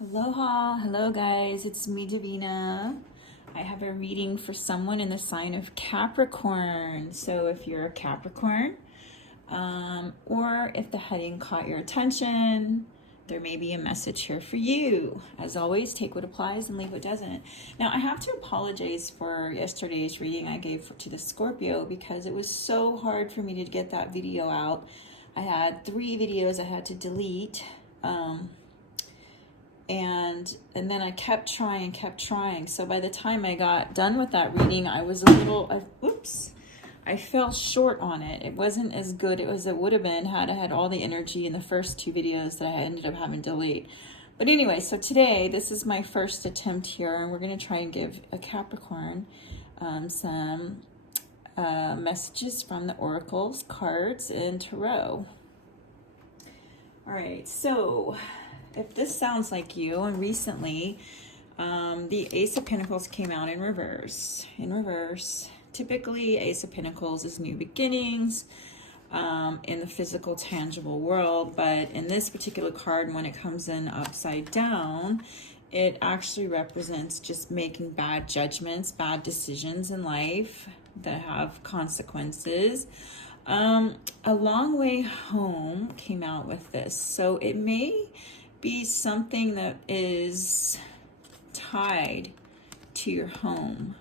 Aloha, hello guys, it's me Devina. I have a reading for someone in the sign of Capricorn. So if you're a Capricorn, or if the heading caught your attention, there may be a message here for you. As always, take what applies and leave what doesn't. Now I have to apologize for yesterday's reading I gave to the Scorpio because it was so hard for me to get that video out. I had 3 videos I had to delete. And then I kept trying. So by the time I got done with that reading, I was a little, I fell short on it. It wasn't as good as it would have been had I had all the energy in the first 2 videos that I ended up having to delete. But anyway, so today, this is my first attempt here, and we're going to try and give a Capricorn some messages from the oracles, cards, and tarot. All right, so if this sounds like you, and recently the Ace of Pentacles came out in reverse. Typically, Ace of Pentacles is new beginnings in the physical, tangible world, but in this particular card, when it comes in upside down, it actually represents just making bad judgments, bad decisions in life that have consequences. A Long Way Home came out with this, so it may be something that is tied to your home.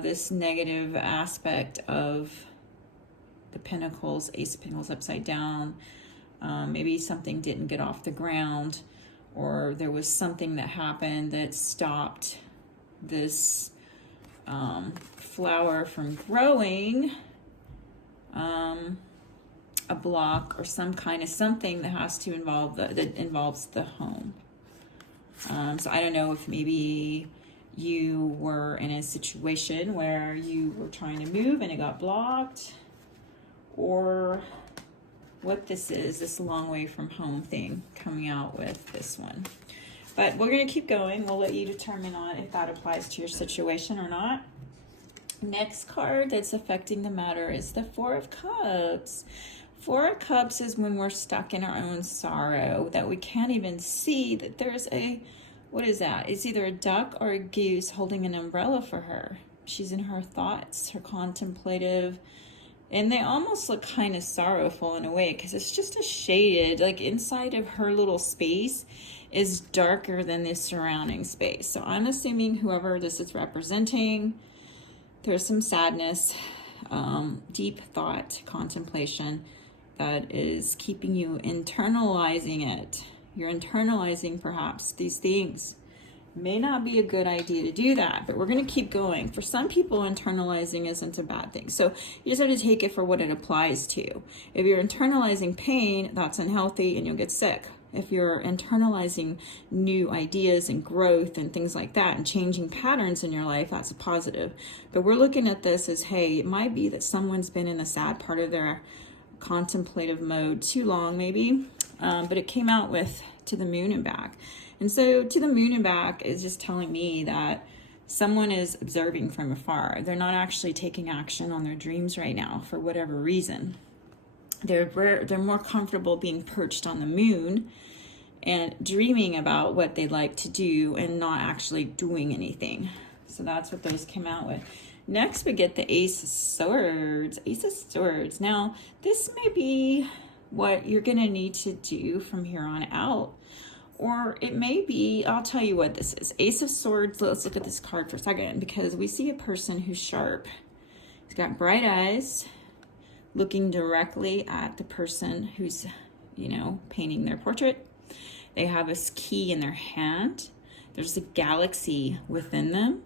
This negative aspect of the Pentacles, Ace of Pentacles upside down. Maybe something didn't get off the ground, or there was something that happened that stopped this flower from growing. A block or some kind of something that has to involve that involves the home. So I don't know if maybe you were in a situation where you were trying to move and it got blocked, or what this is, this long way from home thing coming out with this one. But we're going to keep going. We'll let you determine on if that applies to your situation or not. Next card that's affecting the matter is the Four of Cups. Four of Cups is when we're stuck in our own sorrow, that we can't even see that there's what is that? It's either a duck or a goose holding an umbrella for her. She's in her thoughts, her contemplative, and they almost look kind of sorrowful in a way because it's just a shaded, like inside of her little space is darker than the surrounding space. So I'm assuming whoever this is representing, there's some sadness, deep thought, contemplation that is keeping you internalizing it. You're internalizing perhaps these things. May not be a good idea to do that, but we're going to keep going. For some people, internalizing isn't a bad thing. So you just have to take it for what it applies to. If you're internalizing pain, that's unhealthy and you'll get sick. If you're internalizing new ideas and growth and things like that and changing patterns in your life, that's a positive. But we're looking at this as, hey, it might be that someone's been in the sad part of their contemplative mode too long, maybe. But it came out with to the moon and back. And so to the moon and back is just telling me that someone is observing from afar. They're not actually taking action on their dreams right now for whatever reason. They're more comfortable being perched on the moon and dreaming about what they'd like to do and not actually doing anything. So that's what those came out with. Next, we get the Ace of Swords. Ace of Swords. Now, this may be what you're going to need to do from here on out. Or it may be, I'll tell you what this is. Ace of Swords, let's look at this card for a second, because we see a person who's sharp. He's got bright eyes, looking directly at the person who's, painting their portrait. They have a key in their hand. There's a galaxy within them.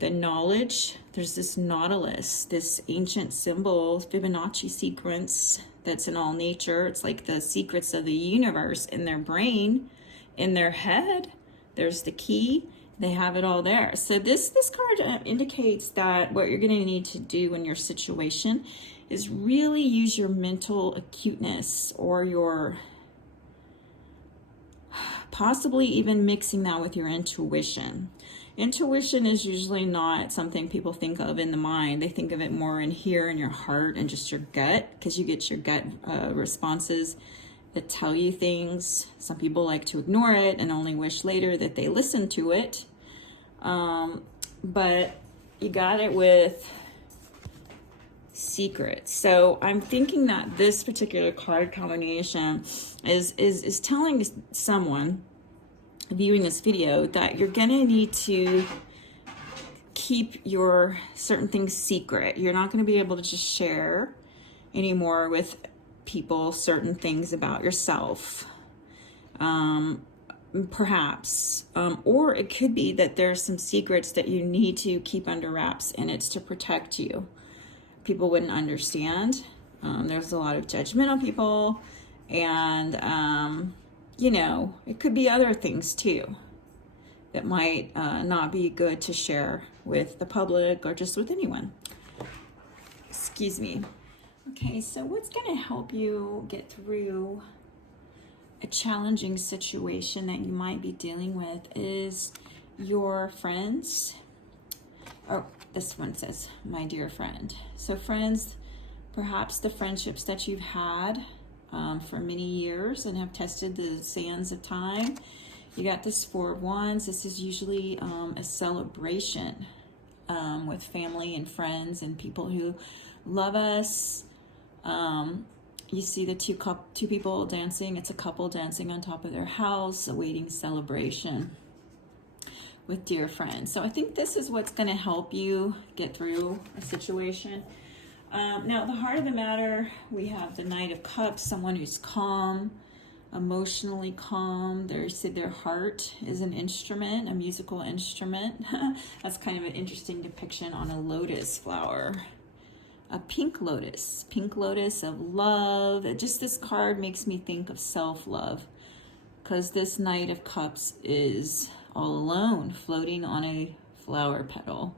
The knowledge, there's this nautilus, this ancient symbol, Fibonacci sequence that's in all nature. It's like the secrets of the universe in their brain, in their head. There's the key. They have it all there. So this card indicates that what you're going to need to do in your situation is really use your mental acuteness, or your possibly even mixing that with your intuition. Intuition is usually not something people think of in the mind. They think of it more in here in your heart and just your gut, because you get your gut responses that tell you things. Some people like to ignore it and only wish later that they listened to it. But you got it with secrets. So I'm thinking that this particular card combination is telling someone viewing this video that you're gonna need to keep your certain things secret. You're not going to be able to just share anymore with people certain things about yourself. Perhaps. Or it could be that there's some secrets that you need to keep under wraps, and it's to protect you. People wouldn't understand. There's a lot of judgmental people, and you know, it could be other things too that might not be good to share with the public or just with anyone. Excuse me. Okay, so what's going to help you get through a challenging situation that you might be dealing with is your friends. Oh, this one says, my dear friend. So friends, perhaps the friendships that you've had for many years and have tested the sands of time. You got this Four of Wands. This is usually a celebration with family and friends and people who love us. You see the two people dancing. It's a couple dancing on top of their house, awaiting celebration with dear friends. So I think this is what's going to help you get through a situation. Now, the heart of the matter, we have the Knight of Cups, someone who's calm, emotionally calm. Their heart is an instrument, a musical instrument. That's kind of an interesting depiction on a lotus flower. A pink lotus of love. Just this card makes me think of self-love, because this Knight of Cups is all alone, floating on a flower petal.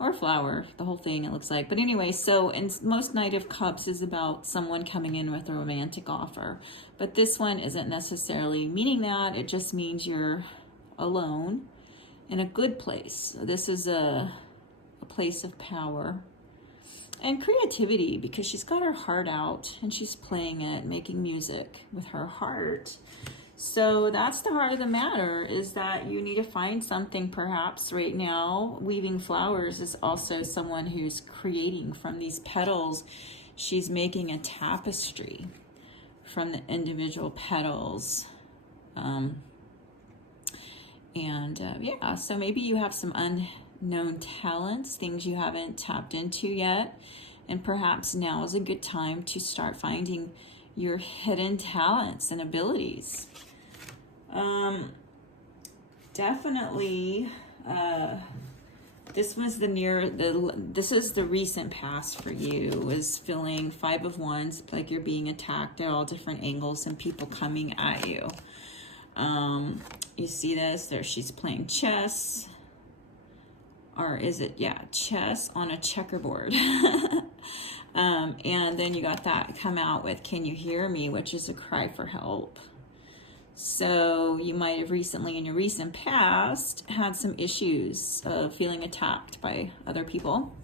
Or flower, the whole thing it looks like. But anyway, so and most Knight of Cups is about someone coming in with a romantic offer. But this one isn't necessarily meaning that. It just means you're alone in a good place. So this is a place of power and creativity, because she's got her heart out and she's playing it, making music with her heart. So that's the heart of the matter, is that you need to find something perhaps right now. Weaving flowers is also someone who's creating from these petals. She's making a tapestry from the individual petals. Yeah, so maybe you have some unknown talents, things you haven't tapped into yet. And perhaps now is a good time to start finding your hidden talents and abilities. Definitely, this was this is the recent past for you, is feeling Five of Wands, like you're being attacked at all different angles and people coming at you. You see this, she's playing chess, or is it, yeah, chess on a checkerboard. And then you got that come out with "Can you hear me?" which is a cry for help. So you might have recently, in your recent past, had some issues of feeling attacked by other people,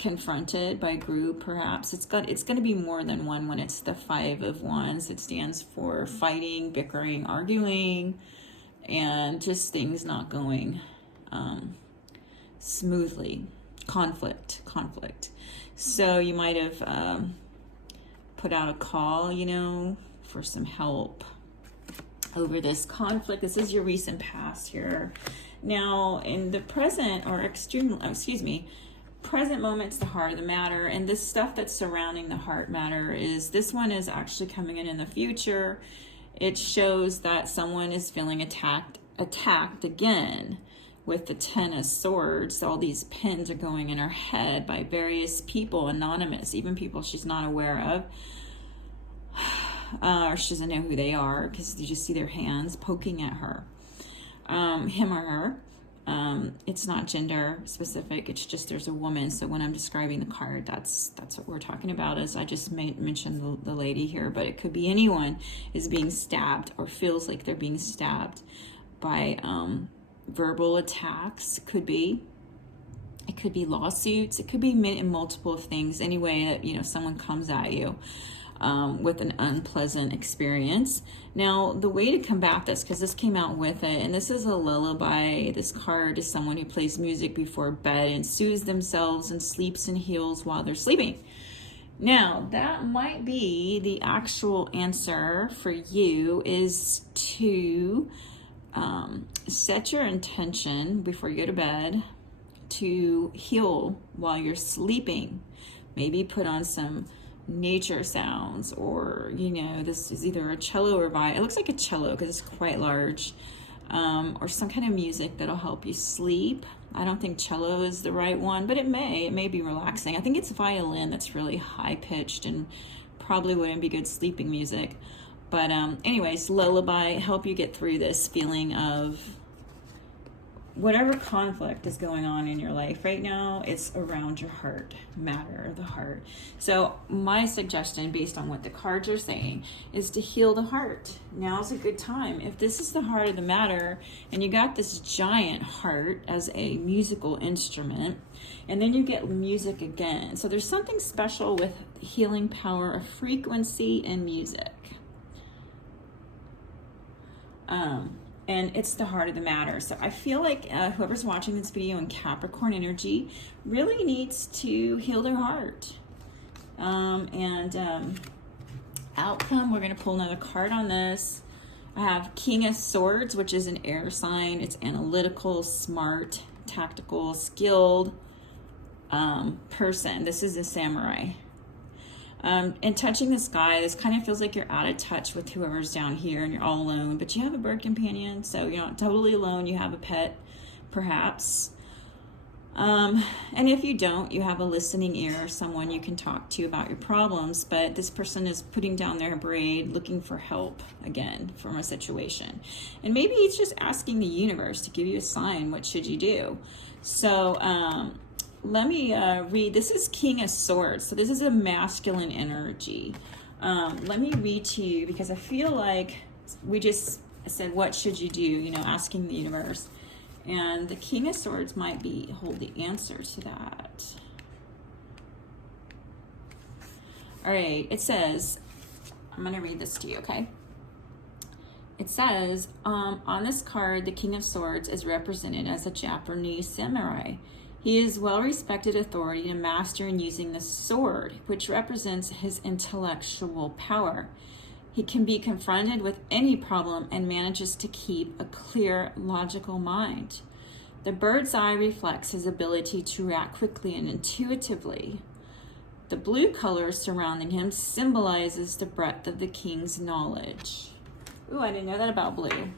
confronted by a group perhaps. It's going to be more than one when it's the Five of Wands. It stands for fighting, bickering, arguing, and just things not going smoothly. Conflict. So you might have put out a call, for some help over this conflict. This is your recent past here. Now, in the present present moment's the heart of the matter, and this stuff that's surrounding the heart matter this one is actually coming in the future. It shows that someone is feeling attacked again with the Ten of Swords. All these pins are going in her head by various people, anonymous, even people she's not aware of. Or she doesn't know who they are, because you just see their hands poking at her, him or her. It's not gender specific. It's just there's a woman. So when I'm describing the card, that's what we're talking about. As I just mentioned the lady here, but it could be anyone is being stabbed or feels like they're being stabbed by verbal attacks. It could be lawsuits. It could be multiple things. Any way that someone comes at you. with an unpleasant experience. Now, the way to combat this, because this came out with it, and this is a lullaby. This card is someone who plays music before bed and soothes themselves and sleeps and heals while they're sleeping. Now, that might be the actual answer for you, is to set your intention before you go to bed to heal while you're sleeping. Maybe put on some nature sounds, or this is either a cello or violin. It looks like a cello because it's quite large, or some kind of music that'll help you sleep. I don't think cello is the right one, but it may be relaxing. I think it's violin that's really high pitched and probably wouldn't be good sleeping music. But anyways, lullaby, help you get through this feeling of whatever conflict is going on in your life right now. It's around your heart matter, the heart. So my suggestion, based on what the cards are saying, is to heal the heart. Now's a good time. If this is the heart of the matter, and you got this giant heart as a musical instrument, and then you get music again. So there's something special with healing power of frequency and music. And it's the heart of the matter. So I feel like whoever's watching this video in Capricorn energy really needs to heal their heart. Outcome, we're going to pull another card on this. I have King of Swords, which is an air sign. It's analytical, smart, tactical, skilled person. This is a samurai. And touching the sky, this kind of feels like you're out of touch with whoever's down here and you're all alone, but you have a bird companion, so you're not totally alone. You have a pet, perhaps. And if you don't, you have a listening ear, someone you can talk to about your problems, but this person is putting down their braid, looking for help again from a situation. And maybe he's just asking the universe to give you a sign. What should you do? So, let me read. This is King of Swords. So this is a masculine energy. Let me read to you, because I feel like we just said, what should you do? Asking the universe. And the King of Swords might hold the answer to that. All right. It says, I'm going to read this to you, okay? It says, on this card, the King of Swords is represented as a Japanese samurai. He is well-respected authority and master in using the sword, which represents his intellectual power. He can be confronted with any problem and manages to keep a clear, logical mind. The bird's eye reflects his ability to react quickly and intuitively. The blue color surrounding him symbolizes the breadth of the king's knowledge. Ooh, I didn't know that about blue.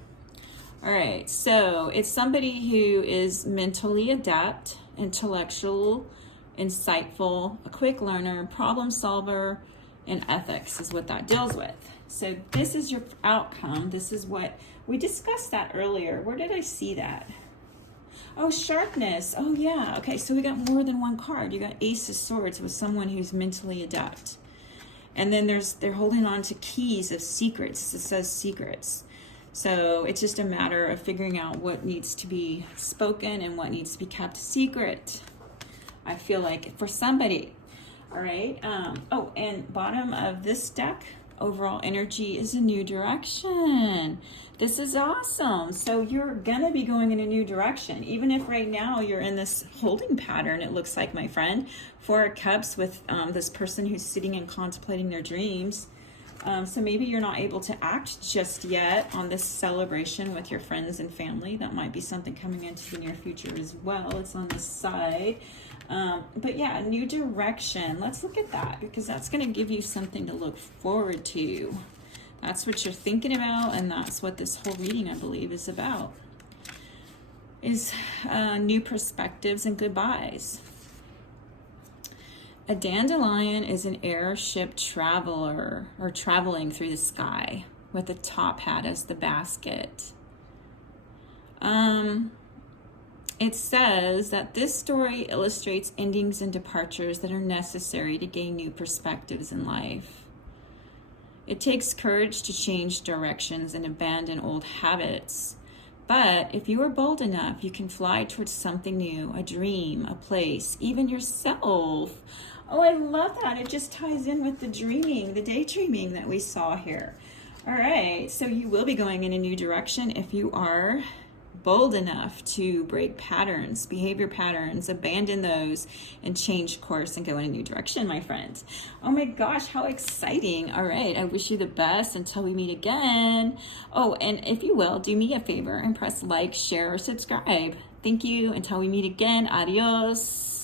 All right, so it's somebody who is mentally adept, intellectual, insightful, a quick learner, problem solver, and ethics is what that deals with. So this is your outcome. This is what we discussed that earlier. Where did I see that? Oh, sharpness. Oh, yeah. Okay, so we got more than one card. You got Ace of Swords with someone who's mentally adept. And then they're holding on to keys of secrets. It says secrets. So it's just a matter of figuring out what needs to be spoken and what needs to be kept secret, I feel like, for somebody. All right. Oh, and bottom of this deck, overall energy is a new direction. This is awesome. So you're going to be going in a new direction. Even if right now you're in this holding pattern, it looks like, my friend. Four of Cups with this person who's sitting and contemplating their dreams. So maybe you're not able to act just yet on this celebration with your friends and family. That might be something coming into the near future as well. It's on this side. But yeah, a new direction. Let's look at that, because that's going to give you something to look forward to. That's what you're thinking about, and that's what this whole reading, I believe, is about. Is new perspectives and goodbyes. A dandelion is an airship traveler, or traveling through the sky, with a top hat as the basket. It says that this story illustrates endings and departures that are necessary to gain new perspectives in life. It takes courage to change directions and abandon old habits. But if you are bold enough, you can fly towards something new, a dream, a place, even yourself. Oh, I love that. It just ties in with the dreaming, the daydreaming that we saw here. All right, so you will be going in a new direction if you are bold enough to break patterns, behavior patterns, abandon those, and change course and go in a new direction, my friend. Oh my gosh, how exciting. All right, I wish you the best until we meet again. Oh, and if you will, do me a favor and press like, share, or subscribe. Thank you. Until we meet again. Adios.